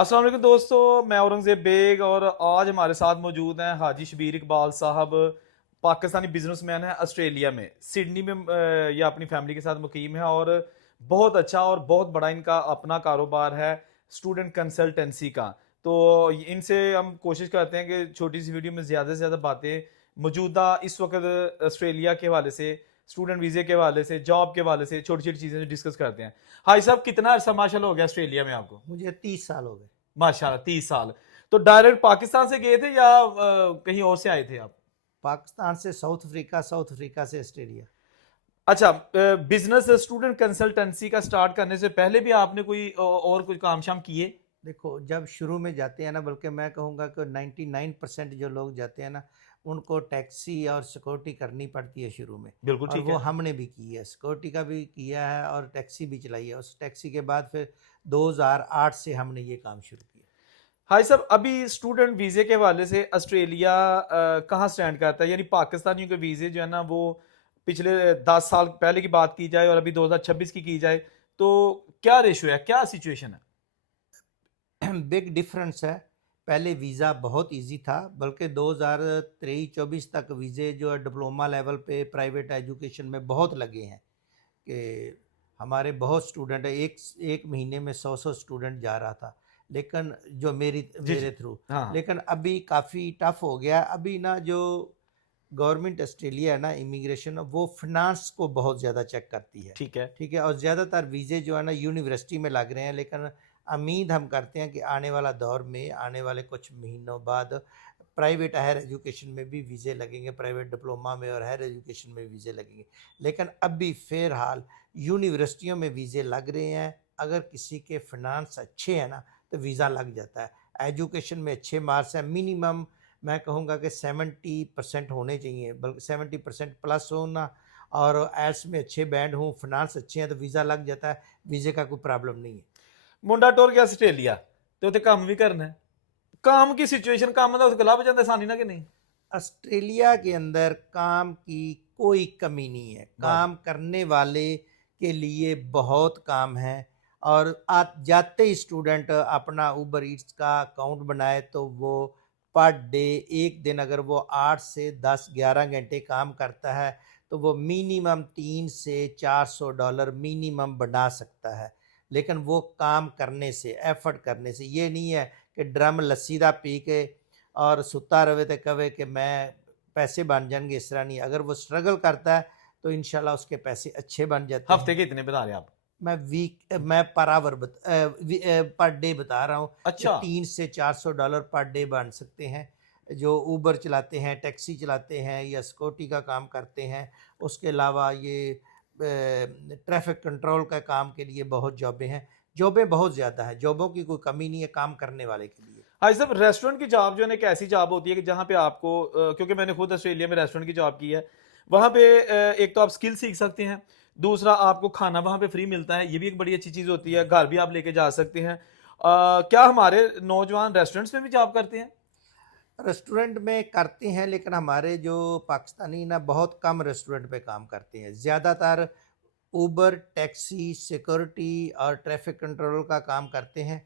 अस्सलाम वालेकुम दोस्तों, मैं औरंगज़ेब बेग और आज हमारे साथ मौजूद हैं हाजी शबीर इकबाल साहब। पाकिस्तानी बिजनेसमैन हैं, ऑस्ट्रेलिया में सिडनी में ये अपनी फैमिली के साथ मुकीम है और बहुत अच्छा और बहुत बड़ा इनका अपना कारोबार है स्टूडेंट कंसल्टेंसी का। तो इनसे हम कोशिश करते हैं कि छोटी सी वीडियो में ज़्यादा से ज़्यादा बातें मौजूदा इस वक्त ऑस्ट्रेलिया के हवाले से, स्टूडेंट वीज़े के हवाले से, जॉब के हवाले से छोटी छोटी चीज़ें डिस्कस करते हैं। हाई साहब, कितना अरसा माशाल्लाह हो गया ऑस्ट्रेलिया में आपको? मुझे 30 साल हो गए। माशाल्लाह 30 साल। तो डायरेक्ट पाकिस्तान से गए थे या कहीं और से आए थे आप? पाकिस्तान से साउथ अफ्रीका, साउथ अफ्रीका से ऑस्ट्रेलिया। अच्छा, बिजनेस स्टूडेंट कंसल्टेंसी का स्टार्ट करने से पहले भी आपने कोई और कुछ काम शाम किए? देखो, जब शुरू में जाते हैं ना, बल्कि मैं कहूँगा कि 99% जो लोग जाते हैं ना, उनको टैक्सी और सिक्योरिटी करनी पड़ती है शुरू में। बिल्कुल और ठीक वो है। हमने भी की है, सिक्योरिटी का भी किया है और टैक्सी भी चलाई है। उस टैक्सी के बाद फिर 2008 से हमने ये काम शुरू किया। हाय साहब, अभी स्टूडेंट वीजे के हवाले से ऑस्ट्रेलिया कहाँ स्टैंड करता है? यानी पाकिस्तानियों के वीजे जो है ना, वो पिछले 10 साल पहले की बात की जाए और अभी 2026 की जाए, तो क्या रेशो है, क्या सिचुएशन है? बिग डिफरेंस है। पहले वीज़ा बहुत इजी था, बल्कि 2023-24 तक वीज़े जो है डिप्लोमा लेवल पे प्राइवेट एजुकेशन में बहुत लगे हैं कि हमारे बहुत स्टूडेंट है। एक एक महीने में 100 स्टूडेंट जा रहा था, लेकिन जो जी मेरे जी। थ्रू। हाँ। लेकिन अभी काफ़ी टफ हो गया। अभी ना जो गवर्नमेंट ऑस्ट्रेलिया है ना, इमिग्रेशन, वो फिनांस को बहुत ज़्यादा चेक करती है। ठीक है। ठीक है, और ज़्यादातर वीज़े जो है ना यूनिवर्सिटी में लग रहे हैं। लेकिन उम्मीद हम करते हैं कि आने वाला दौर में, आने वाले कुछ महीनों बाद प्राइवेट हायर एजुकेशन में भी वीज़े लगेंगे, प्राइवेट डिप्लोमा में और हायर एजुकेशन में वीज़े लगेंगे। लेकिन अभी फ़िलहाल यूनिवर्सिटियों में वीज़े लग रहे हैं। अगर किसी के फिनांस अच्छे हैं ना, तो वीज़ा लग जाता है। एजुकेशन में अच्छे मार्क्स हैं, मिनिमम मैं कहूँगा कि 70% होने चाहिए, बल्कि 70% प्लस हो ना, और आर्ट्स में अच्छे बैंड हों, फिनांस अच्छे हैं, तो वीज़ा लग जाता है। वीज़े का कोई प्रॉब्लम नहीं है। मुंडा टुर गया आस्ट्रेलिया ते उत्थे काम भी करना है। काम की सिचुएशन, काम दा उसको लभ जांदा आसानी ना कि नहीं? ऑस्ट्रेलिया के अंदर काम की कोई कमी नहीं है। वाह। काम करने वाले के लिए बहुत काम है। और आप जाते ही स्टूडेंट अपना ऊबर ईट्स का अकाउंट बनाए तो वो पर डे, एक दिन अगर वो 8 से 10 11 घंटे काम करता है, तो वो मिनिमम 300 से 400 डॉलर मिनिमम बना सकता है। लेकिन वो काम करने से, एफर्ट करने से, ये नहीं है कि ड्रम लस्सी दा पी के और सुता रहे तो कहे कि मैं पैसे बन जाएंगे। इस तरह नहीं, अगर वो स्ट्रगल करता है तो इंशाल्लाह उसके पैसे अच्छे बन जाते हफ्ते हैं। के इतने बता रहे आप? मैं पर आवर पर डे बता रहा हूँ कि अच्छा। 300 से 400 डॉलर पर डे बन सकते हैं। जो ऊबर चलाते हैं, टैक्सी चलाते हैं या सिक्योरिटी का काम करते हैं। उसके अलावा ये ट्रैफिक कंट्रोल का काम के लिए बहुत जॉबें हैं। जॉबें बहुत ज़्यादा हैं, जॉबों की कोई कमी नहीं है काम करने वाले के लिए। हाँ साहब, रेस्टोरेंट की जॉब जो है ना, एक ऐसी जॉब होती है कि जहाँ पे आपको क्योंकि मैंने खुद ऑस्ट्रेलिया में रेस्टोरेंट की जॉब की है, वहाँ पे एक तो आप स्किल सीख सकते हैं, दूसरा आपको खाना वहाँ पे फ्री मिलता है, ये भी एक बड़ी अच्छी चीज़ होती है, जी। घर भी आप लेके जा सकते हैं। क्या हमारे नौजवान रेस्टोरेंट्स में भी जॉब करते हैं? रेस्टोरेंट में करते हैं, लेकिन हमारे जो पाकिस्तानी ना बहुत कम रेस्टोरेंट पे काम करते हैं। ज़्यादातर ऊबर, टैक्सी, सिक्योरिटी और ट्रैफिक कंट्रोल का काम करते हैं।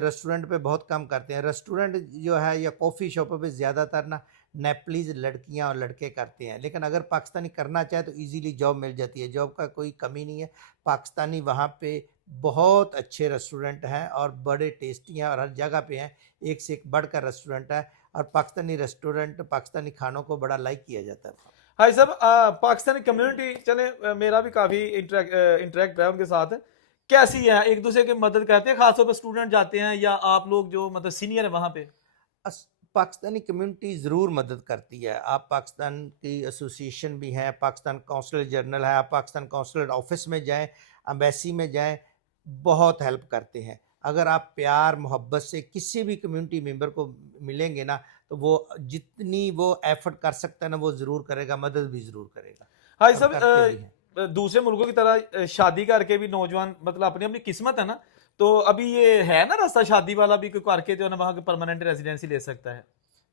रेस्टोरेंट पे बहुत कम करते हैं। रेस्टोरेंट जो है या कॉफ़ी शॉपों पे ज़्यादातर ना नेपलीज लड़कियां और लड़के करते हैं। लेकिन अगर पाकिस्तानी करना चाहे तो इजीली जॉब मिल जाती है, जॉब का कोई कमी नहीं है। पाकिस्तानी वहाँ पे बहुत अच्छे रेस्टोरेंट हैं और बड़े टेस्टी हैं और हर जगह पे हैं। एक से एक बढ़कर रेस्टोरेंट है और पाकिस्तानी रेस्टोरेंट, पाकिस्तानी खानों को बड़ा लाइक किया जाता है। हाँ साहब, पाकिस्तानी कम्युनिटी चले, मेरा भी काफ़ी इंटरेक्ट है उनके साथ। कैसी है, एक दूसरे की मदद करते हैं खासतौर पर स्टूडेंट जाते हैं या आप लोग जो मतलब सीनियर है वहाँ पे? पाकिस्तानी कम्युनिटी ज़रूर मदद करती है। आप पाकिस्तान की एसोसिएशन भी हैं, पाकिस्तान कौंसलर जनरल है, आप पाकिस्तान कौंसलर ऑफिस में जाएं, एम्बेसी में जाएं, बहुत हेल्प करते हैं। अगर आप प्यार मोहब्बत से किसी भी कम्युनिटी मेंबर को मिलेंगे ना, तो वो जितनी वो एफर्ट कर सकता है ना, वो ज़रूर करेगा, मदद भी ज़रूर करेगा हाँ और साहब, करते भी हैं। दूसरे मुल्कों की तरह शादी करके भी नौजवान मतलब अपनी अपनी किस्मत है ना, तो अभी ये है ना रास्ता शादी वाला भी, कोई करके जो है ना वहाँ परमानेंट रेजिडेंसी ले सकता है?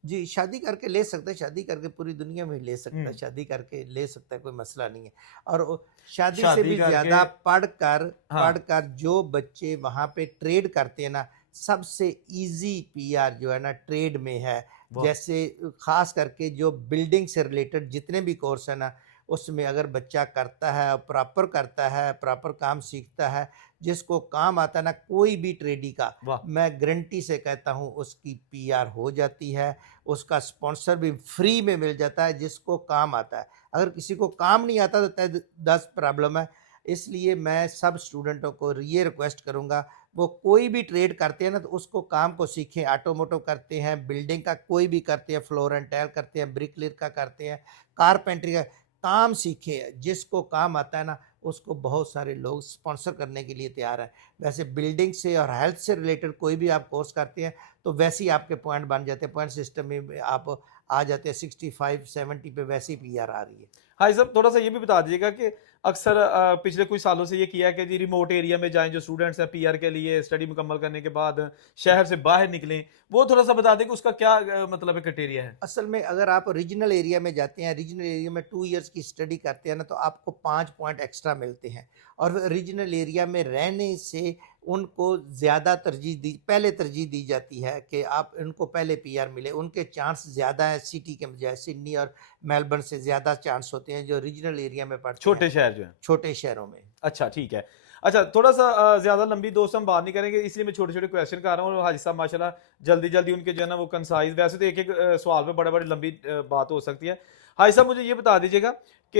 जी, शादी करके ले सकते हैं, शादी करके पूरी दुनिया में ले सकता है, हम्म। शादी करके ले सकता है, कोई मसला नहीं है। और शादी से शादी भी करके। ज़्यादा हाँ। पढ़कर जो बच्चे वहाँ पे ट्रेड करते हैं ना, सबसे इजी पीआर जो है ना ट्रेड में है। वाह। जैसे खास करके जो बिल्डिंग से रिलेटेड जितने भी कोर्स है ना, उसमें अगर बच्चा करता है और प्रॉपर करता है, प्रॉपर काम सीखता है, जिसको काम आता है ना कोई भी ट्रेडी का, वाह। मैं गारंटी से कहता हूँ उसकी पीआर हो जाती है, उसका स्पॉन्सर भी फ्री में मिल जाता है जिसको काम आता है। अगर किसी को काम नहीं आता तो 10 प्रॉब्लम है। इसलिए मैं सब स्टूडेंटों को ये रिक्वेस्ट करूँगा, वो कोई भी ट्रेड करते हैं ना तो उसको काम को सीखें। ऑटोमोटिव करते हैं, बिल्डिंग का कोई भी करते हैं, फ्लोर एंड टाइल करते हैं, ब्रिकलेयर का करते हैं, कारपेंटरी का काम सीखें। जिसको काम आता है ना उसको बहुत सारे लोग स्पॉन्सर करने के लिए तैयार हैं। वैसे बिल्डिंग से और हेल्थ से रिलेटेड कोई भी आप कोर्स करते हैं तो वैसे ही आपके पॉइंट बन जाते हैं, पॉइंट सिस्टम में आप आ जाते हैं। 65-70 पे वैसे ही पीआर आ रही है। हाँ जी साहब, थोड़ा सा ये भी बता दीजिएगा कि अक्सर पिछले कुछ सालों से ये किया है कि जी रिमोट एरिया में जाएं जो स्टूडेंट्स हैं पीआर के लिए स्टडी मुकम्मल करने के बाद शहर से बाहर निकलें, वो थोड़ा सा बता दें कि उसका क्या मतलब है क्राइटेरिया है। असल में अगर आप रीजनल एरिया में जाते हैं, रीजनल एरिया में 2 इयर्स की स्टडी करते हैं ना तो आपको 5 पॉइंट एक्स्ट्रा मिलते हैं। और रीजनल एरिया में रहने से उनको ज़्यादा पहले तरजीह दी जाती है कि आप उनको पहले पीआर मिले। उनके चांस ज़्यादा है सिटी के बजाय, सिडनी और मेलबर्न से ज़्यादा चांस होते हैं जो रीजनल एरिया में पढ़ते हैं, छोटे शहर जो है। छोटे शहरों में। अच्छा, ठीक है। अच्छा, थोड़ा सा ज़्यादा लंबी दोस्त हम बात नहीं करेंगे, इसलिए मैं छोटे-छोटे क्वेश्चन कर रहा हूँ और हाजी साहब माशाल्लाह जल्दी-जल्दी उनके जो है ना वो कंसाइज़, वैसे तो एक-एक सवाल पे बड़े-बड़े लंबी बात हो सकती है। हाजी साहब मुझे ये बता दीजिएगा कि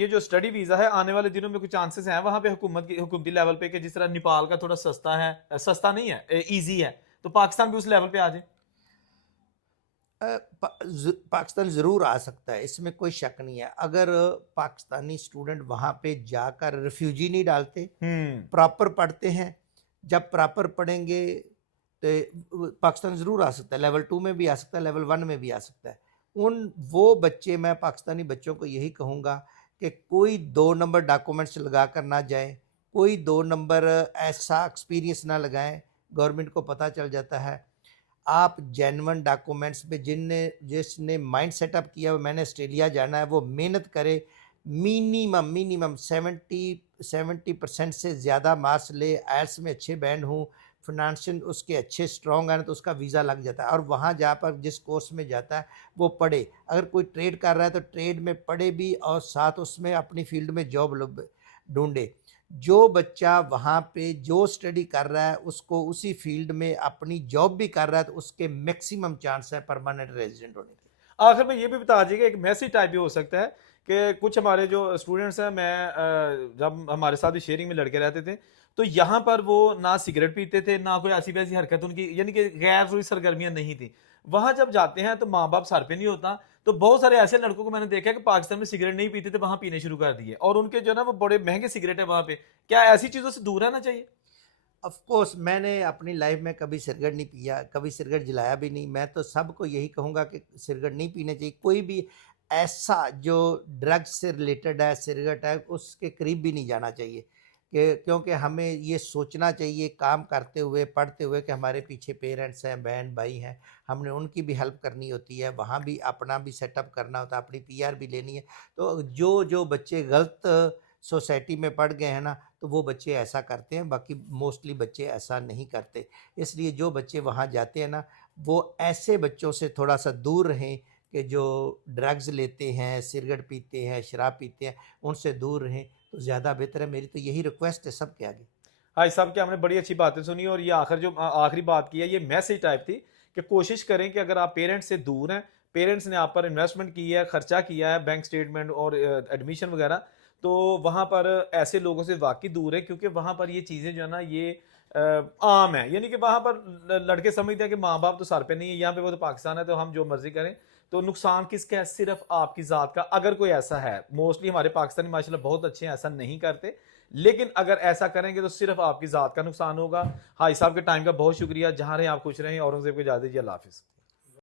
ये जो स्टडी वीज़ा है आने वाले दिनों में कुछ चांसेस हैं वहाँ पे हुकूमती लेवल पे कि जिस तरह नेपाल का थोड़ा सस्ता है, सस्ता नहीं है, ईज़ी है, तो पाकिस्तान भी उस लेवल पे आ जाए? पाकिस्तान ज़रूर आ सकता है, इसमें कोई शक नहीं है। अगर पाकिस्तानी स्टूडेंट वहाँ पे जाकर रिफ्यूजी नहीं डालते, हुँ। प्रॉपर पढ़ते हैं, जब प्रॉपर पढ़ेंगे तो पाकिस्तान ज़रूर आ सकता है। लेवल 2 में भी आ सकता है, लेवल 1 में भी आ सकता है। वो बच्चे, मैं पाकिस्तानी बच्चों को यही कहूँगा कि कोई 2 नंबर डॉक्यूमेंट्स लगा कर ना जाएँ, कोई 2 नंबर ऐसा एक्सपीरियंस ना लगाएँ, गवर्नमेंट को पता चल जाता है। आप जेन्युइन डॉक्यूमेंट्स पे जिसने माइंड सेटअप किया हुआ मैंने ऑस्ट्रेलिया जाना है, वो मेहनत करे। मिनिमम 70% से ज़्यादा मार्क्स ले, आइल्स में अच्छे बैंड हों, फिनेंशियल उसके अच्छे स्ट्रॉन्ग आए तो उसका वीज़ा लग जाता है और वहाँ जहाँ पर जिस कोर्स में जाता है वो पढ़े। अगर कोई ट्रेड कर रहा है तो ट्रेड में पढ़े भी और साथ उसमें अपनी फील्ड में जॉब ढूंढे। जो बच्चा वहाँ पे जो स्टडी कर रहा है उसको उसी फील्ड में अपनी जॉब भी कर रहा है तो उसके मैक्सिमम चांस है परमानेंट रेजिडेंट होने के। आखिर में ये भी बता दीजिएगा, एक मैसेज टाइप भी हो सकता है कि कुछ हमारे जो स्टूडेंट्स हैं, मैं जब हमारे साथ भी शेयरिंग में लड़के रहते थे तो यहाँ पर वो ना सिगरेट पीते थे ना कोई ऐसी वैसी हरकत उनकी, यानी कि गैर जरूरी सरगर्मियां नहीं थी। वहां जब जाते हैं तो माँ बाप सर पे नहीं होता, तो बहुत सारे ऐसे लड़कों को मैंने देखा है कि पाकिस्तान में सिगरेट नहीं पीते थे, वहां पीने शुरू कर दिए और उनके जो है ना वो बड़े महंगे सिगरेट है वहां पे। क्या ऐसी चीजों से दूर रहना चाहिए? ऑफ कोर्स मैंने अपनी लाइफ में कभी सिगरेट नहीं पिया, कभी सिगरेट जलाया भी नहीं। मैं तो सबको यही कहूँगा कि सिगरेट नहीं पीना चाहिए। कोई भी ऐसा जो ड्रग्स से रिलेटेड है, सिगरेट है, उसके करीब भी नहीं जाना चाहिए। क्योंकि हमें ये सोचना चाहिए काम करते हुए, पढ़ते हुए कि हमारे पीछे पेरेंट्स हैं, बहन भाई हैं, हमने उनकी भी हेल्प करनी होती है, वहाँ भी अपना भी सेटअप करना होता है, अपनी पीआर भी लेनी है। तो जो बच्चे गलत सोसाइटी में पड़ गए हैं ना तो वो बच्चे ऐसा करते हैं, बाकी मोस्टली बच्चे ऐसा नहीं करते। इसलिए जो बच्चे वहाँ जाते हैं ना वो ऐसे बच्चों से थोड़ा सा दूर रहें कि जो ड्रग्स लेते हैं, सिगरेट पीते हैं, शराब पीते हैं, उनसे दूर रहें तो ज़्यादा बेहतर है। मेरी तो यही रिक्वेस्ट है सबके आगे। हाजी साहब की हमने बड़ी अच्छी बातें सुनी और ये आखिरी बात की है, ये मैसेज टाइप थी कि कोशिश करें कि अगर आप पेरेंट्स से दूर हैं, पेरेंट्स ने आप पर इन्वेस्टमेंट की है, खर्चा किया है, बैंक स्टेटमेंट और एडमिशन वगैरह, तो वहाँ पर ऐसे लोगों से वाकई दूर है क्योंकि वहाँ पर ये चीज़ें जो है ना ये आम है, यानी कि वहाँ पर लड़के समझते हैं कि माँ बाप तो सर पे नहीं है, यहाँ पे वो तो पाकिस्तान है तो हम जो मर्जी करें। तो नुकसान किसका है? सिर्फ आपकी ज़ात का, अगर कोई ऐसा है। मोस्टली हमारे पाकिस्तानी माशाल्लाह बहुत अच्छे हैं, ऐसा नहीं करते, लेकिन अगर ऐसा करेंगे तो सिर्फ आपकी ज़ात का नुकसान होगा। हाजी साहब के टाइम का बहुत शुक्रिया, जहाँ रहें आप खुश रहें। औरंगजेब को इजाज़त दीजिए, अल्लाह हाफिज़।